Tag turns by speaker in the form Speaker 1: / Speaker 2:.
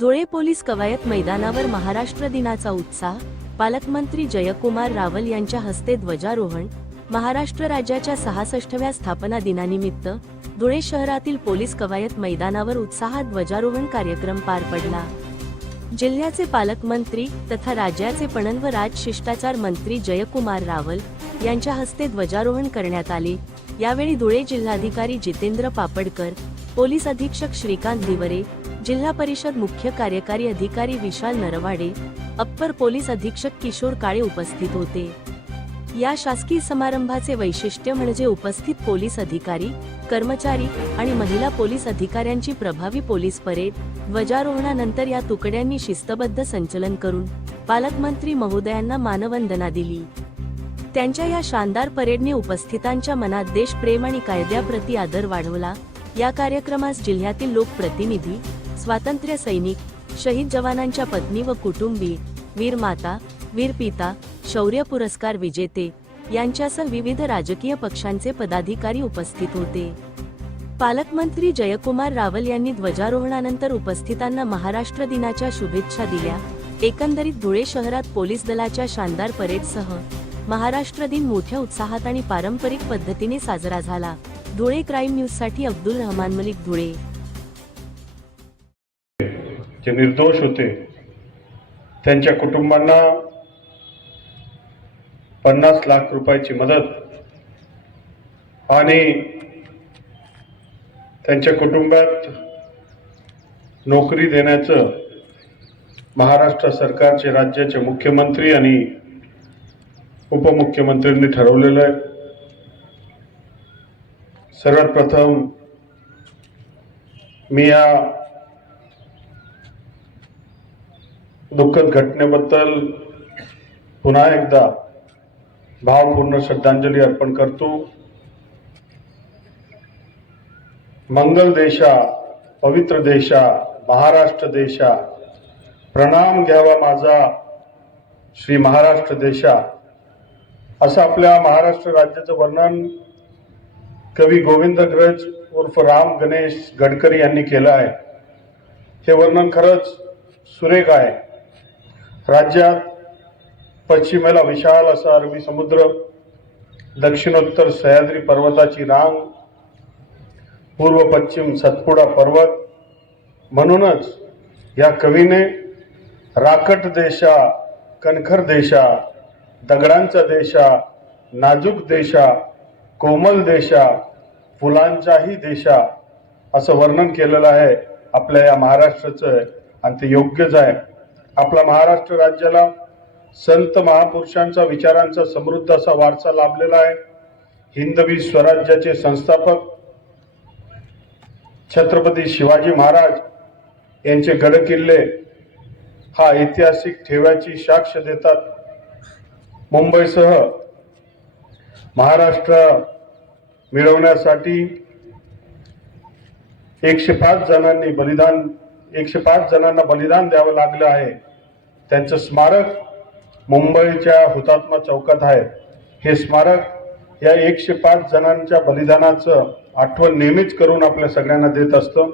Speaker 1: Dhule police कवायत मैदानावर महाराष्ट्र दिनाचा उत्साह पालकमंत्री जयकुमार रावल यांच्या हस्ते ध्वजारोहण महाराष्ट्र राज्याच्या सहासष्टव्या स्थापना दिनानिमित्त धुळे शहरातील पोलीस कवायत मैदानावर उत्साहात ध्वजारोहण कार्यक्रम पार पडला. जिल्ह्याचे पालकमंत्री तथा राज्याचे पणन व राज शिष्टाचार मंत्री जयकुमार रावल यांच्या हस्ते ध्वजारोहण करण्यात आले. यावेळी धुळे जिल्हाधिकारी जितेंद्र पापडकर पोलीस अधीक्षक श्रीकांत दिवरे जिल्हा परिषद मुख्य कार्यकारी अधिकारी विशाल नरवाडे अप्पर पोलीस अधीक्षक किशोर काळे उपस्थित होते. या शासकीय समारंभाचे वैशिष्ट्य म्हणजे उपस्थित पोलीस अधिकारी कर्मचारी आणि महिला पोलीस अधिकाऱ्यांची प्रभावी पोलीस परेड ध्वजारोहणानंतर या तुकड्यांनी शिस्तबद्ध संचलन करून पालकमंत्री महोदयांना मानवंदना दिली. त्यांच्या या शानदार परेडने उपस्थितांच्या मनात देशप्रेम आणि कायद्याप्रती आदर वाढवला. या कार्यक्रमास जिल्ह्यातील लोकप्रतिनिधी स्वातंत्र्य सैनिक शहीद जवानांच्या पत्नी व कुटुंबी वीर माता वीर पिता शौर्य पुरस्कार विजेते यांच्यासह विविध राजकीय पक्षांचे पदाधिकारी उपस्थित होते. पालकमंत्री जयकुमार रावल यांनी ध्वजारोहणानंतर उपस्थितांना महाराष्ट्र दिनाच्या शुभेच्छा दिल्या. एकंदरीत धुळे शहरात पोलीस दलाच्या शानदार परेडसह महाराष्ट्र दिन मोठ्या उत्साहात आणि पारंपरिक पद्धतीने साजरा झाला. धुळे क्राईम न्यूजसाठी अब्दुल रहमान मलिक धुळे.
Speaker 2: जे निर्दोष होते त्यांच्या कुटुंबांना पन्नास लाख रुपयाची मदत आणि त्यांच्या कुटुंबात नोकरी देण्याचं महाराष्ट्र सरकारचे राज्याचे मुख्यमंत्री आणि उपमुख्यमंत्र्यांनी ठरवलेलं आहे. सर्वात प्रथम मी या दुःखद घटनेबद्दल पुन्हा एकदा भावपूर्ण श्रद्धांजली अर्पण करतो. मंगल देशा पवित्र देशा महाराष्ट्र देशा प्रणाम घ्यावा माझा श्री महाराष्ट्र देशा. असं आपल्या महाराष्ट्र राज्याचं वर्णन कवी गोविंदग्रज उर्फ राम गणेश गडकरी यांनी केलं आहे. हे वर्णन खरंच सुरेख आहे. राज्यात पश्चिमेला विशाल असा अरबी समुद्र दक्षिणोत्तर सह्याद्री पर्वताची रांग पूर्व पश्चिम सतपुडा पर्वत. म्हणूनच या कवीने राकट देशा कणखर देशा दगडांचा देशा नाजूक देशा कोमल देशा फुलांचाही देशा असं वर्णन केलेलं आहे आपल्या या महाराष्ट्राचं आणि ते योग्यच आहे. आपला महाराष्ट्र राज्याला संत महापुरुषांचा विचारांचा समृद्ध असा वारसा लाभलेला आहे. हिंदवी स्वराज्याचे संस्थापक छत्रपती शिवाजी महाराज यांचे गडकिल्ले हा ऐतिहासिक ठेव्याची साक्ष देतात. मुंबईसह महाराष्ट्र मिळवण्यासाठी एकशे पाच जणांनी बलिदान एकशे पाच जणांना बलिदान द्यावं लागलं आहे. त्यांचं स्मारक मुंबईच्या हुतात्मा चौकात आहे. हे स्मारक या एकशे पाच जणांच्या बलिदानाचं आठवण नेहमीच करून आपल्या सगळ्यांना देत असतं.